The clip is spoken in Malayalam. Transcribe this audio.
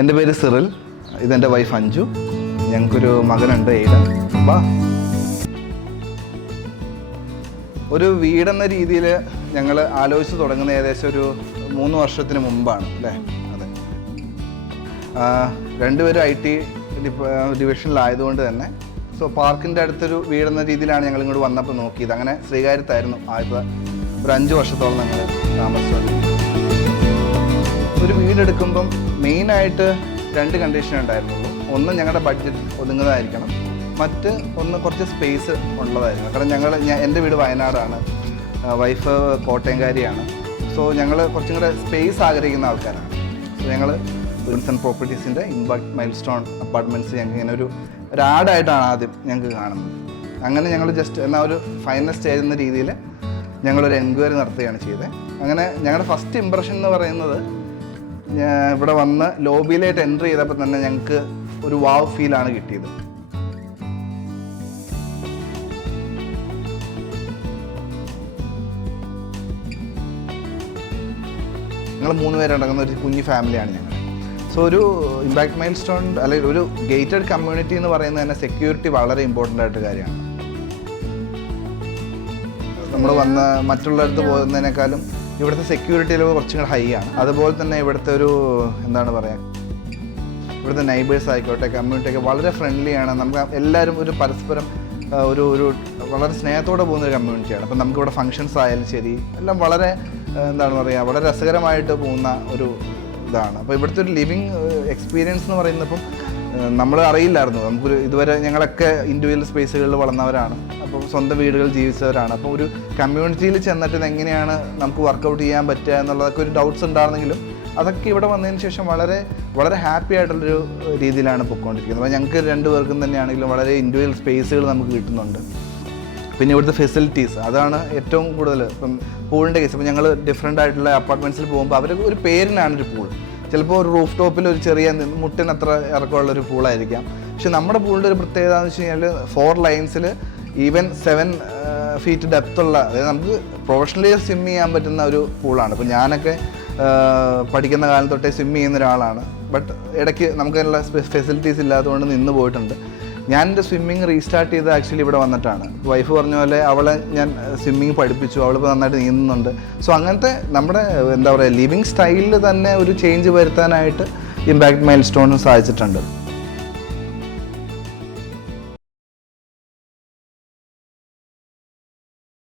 എൻ്റെ പേര് സിറിൽ, ഇതെൻ്റെ വൈഫ് അഞ്ജു. ഞങ്ങൾക്കൊരു മകനുണ്ട്, എയ്ഡൻ. ഒരു വീടെന്ന രീതിയിൽ ഞങ്ങൾ ആലോചിച്ച് തുടങ്ങുന്ന ഏകദേശം ഒരു 3 വർഷത്തിന് മുമ്പാണ് അല്ലേ? അതെ. രണ്ടുപേരും IT ഡിവിഷനിലായതുകൊണ്ട് തന്നെ പാർക്കിൻ്റെ അടുത്തൊരു വീടെന്ന രീതിയിലാണ് ഞങ്ങൾ ഇങ്ങോട്ട് വന്നപ്പോൾ നോക്കിയത്. അങ്ങനെ ശ്രീകാര്യത്തായിരുന്നു ആദ്യത്തെ ഒരു 5 വർഷത്തോളം ഞങ്ങൾ താമസിച്ചുകൊണ്ട്. ഒരു വീടെടുക്കുമ്പം മെയിനായിട്ട് 2 കണ്ടീഷൻ ഉണ്ടായിരുന്നുള്ളൂ. ഒന്ന്, ഞങ്ങളുടെ ബഡ്ജറ്റ് ഒതുങ്ങുന്നതായിരിക്കണം. ഒന്ന് കുറച്ച് സ്പേസ് ഉള്ളതായിരുന്നു. കാരണം എൻ്റെ വീട് വയനാടാണ്, വൈഫ് കോട്ടയംകാരിയാണ്. സോ ഞങ്ങൾ കുറച്ചും കൂടെ സ്പേസ് ആഗ്രഹിക്കുന്ന ആൾക്കാരാണ്. സോ ഞങ്ങൾ വിൽസൺ പ്രോപ്പർട്ടീസിൻ്റെ ഇമ്പാക്ട് മൈൽ സ്റ്റോൺ അപ്പാർട്ട്മെൻറ്റ്സ് ഞങ്ങൾക്ക് ഇങ്ങനെ ഒരു ആഡായിട്ടാണ് ആദ്യം ഞങ്ങൾക്ക് കാണുന്നത്. അങ്ങനെ ഞങ്ങൾ ജസ്റ്റ് എന്നാൽ ഒരു ഫൈനൽ സ്റ്റേജ് എന്ന രീതിയിൽ ഞങ്ങളൊരു എൻക്വയറി നടത്തുകയാണ് ചെയ്തത്. അങ്ങനെ ഞങ്ങളുടെ ഫസ്റ്റ് ഇമ്പ്രഷൻ എന്ന് പറയുന്നത്, ഇവിടെ വന്ന് ലോബിയിലായിട്ട് എൻട്രി ചെയ്തപ്പോൾ തന്നെ ഞങ്ങൾക്ക് ഒരു വാവ് ഫീലാണ് കിട്ടിയത്. ഞങ്ങൾ 3 പേരടങ്ങുന്ന ഒരു കുഞ്ഞു ഫാമിലിയാണ് ഞങ്ങൾ. സോ ഒരു ഇമ്പാക്ട് മൈൽ സ്റ്റോൺ അല്ലെങ്കിൽ ഒരു ഗേറ്റഡ് കമ്മ്യൂണിറ്റി എന്ന് പറയുന്നത് തന്നെ സെക്യൂരിറ്റി വളരെ ഇമ്പോർട്ടൻ്റ് ആയിട്ട് കാര്യമാണ്. നമ്മൾ വന്ന് മറ്റുള്ളവർക്ക് പോകുന്നതിനേക്കാളും ഇവിടുത്തെ സെക്യൂരിറ്റി ലെവൽ കുറച്ചും കൂടെ ഹൈ ആണ്. അതുപോലെ തന്നെ ഇവിടുത്തെ ഒരു എന്താണ് പറയുക, ഇവിടുത്തെ നൈബേഴ്സ് ആയിക്കോട്ടെ, കമ്മ്യൂണിറ്റിയൊക്കെ വളരെ ഫ്രണ്ട്ലിയാണ്. നമുക്ക് എല്ലാവരും ഒരു പരസ്പരം ഒരു വളരെ സ്നേഹത്തോടെ പോകുന്നൊരു കമ്മ്യൂണിറ്റിയാണ്. അപ്പം നമുക്കിവിടെ ഫങ്ഷൻസ് ആയാലും ശരി എല്ലാം വളരെ എന്താണ് പറയുക, വളരെ രസകരമായിട്ട് പോകുന്ന ഒരു ഇതാണ്. അപ്പോൾ ഇവിടുത്തെ ഒരു ലിവിങ് എക്സ്പീരിയൻസ് എന്ന് പറയുന്നപ്പം നമ്മൾ അറിയില്ലായിരുന്നു. നമുക്കൊരു ഇതുവരെ ഞങ്ങളൊക്കെ ഇൻഡിവിജ്വൽ സ്പേസുകളിൽ വളർന്നവരാണ്, അപ്പോൾ സ്വന്തം വീടുകൾ ജീവിച്ചവരാണ്. അപ്പോൾ ഒരു കമ്മ്യൂണിറ്റിയിൽ ചെന്നിട്ട് എങ്ങനെയാണ് നമുക്ക് വർക്കൗട്ട് ചെയ്യാൻ പറ്റുക എന്നുള്ളതൊക്കെ ഒരു ഡൗട്ട്സ് ഉണ്ടായിരുന്നെങ്കിലും അതൊക്കെ ഇവിടെ വന്നതിന് ശേഷം വളരെ വളരെ ഹാപ്പി ആയിട്ടുള്ളൊരു രീതിയിലാണ് പൊയ്ക്കൊണ്ടിരിക്കുന്നത്. അപ്പോൾ ഞങ്ങൾക്ക് 2 പേർക്കും തന്നെയാണെങ്കിലും വളരെ ഇൻഡിവിജ്വൽ സ്പേസുകൾ നമുക്ക് കിട്ടുന്നുണ്ട്. പിന്നെ ഇവിടുത്തെ ഫെസിലിറ്റീസ്, അതാണ് ഏറ്റവും കൂടുതൽ. ഇപ്പം പൂളിൻ്റെ കേസ്, ഇപ്പോൾ ഞങ്ങൾ ഡിഫറെൻ്റ് ആയിട്ടുള്ള അപ്പാർട്ട്മെൻറ്റ്സിൽ പോകുമ്പോൾ അവർ ഒരു പേരിനാണ് ഒരു പൂൾ. ചിലപ്പോൾ ഒരു റൂഫ് ടോപ്പിൽ ഒരു ചെറിയ മുട്ടിനത്ര ഇറക്കമുള്ളൊരു പൂളായിരിക്കാം. പക്ഷെ നമ്മുടെ പൂളിൻ്റെ ഒരു പ്രത്യേകത എന്ന് വെച്ച് കഴിഞ്ഞാൽ 4 ലൈൻസിൽ ഈവൻ 7 ഫീറ്റ് ഡെപ്തുള്ള, അതായത് നമുക്ക് പ്രൊഫഷണലി സ്വിം ചെയ്യാൻ പറ്റുന്ന ഒരു പൂളാണ്. ഇപ്പോൾ ഞാനൊക്കെ പഠിക്കുന്ന കാലം തൊട്ടേ സ്വിം ചെയ്യുന്ന ഒരാളാണ്. ബട്ട് ഇടയ്ക്ക് നമുക്കതിനുള്ള ഫെസിലിറ്റീസ് ഇല്ലാത്തതുകൊണ്ട് നിന്ന് പോയിട്ടുണ്ട്. ഞാൻ എൻ്റെ സ്വിമ്മിങ് റീസ്റ്റാർട്ട് ചെയ്ത് ആക്ച്വലി ഇവിടെ വന്നിട്ടാണ്. വൈഫ് പറഞ്ഞ പോലെ അവളെ ഞാൻ സ്വിമ്മിങ് പഠിപ്പിച്ചു, അവളിപ്പോൾ നന്നായിട്ട് നീന്തുന്നുണ്ട്. സോ അങ്ങനത്തെ നമ്മുടെ എന്താ പറയുക ലിവിങ് സ്റ്റൈലിൽ തന്നെ ഒരു ചേഞ്ച് വരുത്താനായിട്ട് ഇമ്പാക്ട് മൈൽ സ്റ്റോണിന് സാധിച്ചിട്ടുണ്ട്.